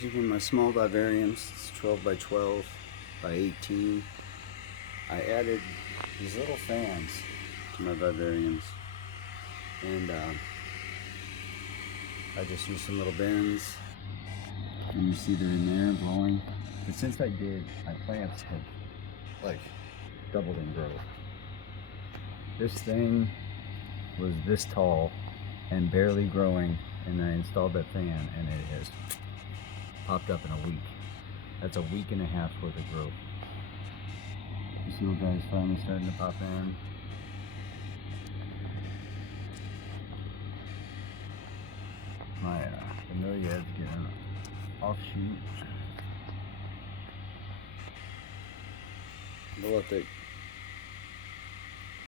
These are my small vivariums. It's 12 by 12 by 18. I added these little fans to my vivariums, and I just used some little bins, and you see they're in there blowing. But since I did, my plants have like doubled in growth. This thing was this tall and barely growing, and I installed that fan and it has popped up in a week. That's a week and a half worth of growth. You see what guys finally starting to pop in. My Camellia is getting an offshoot. We'll let that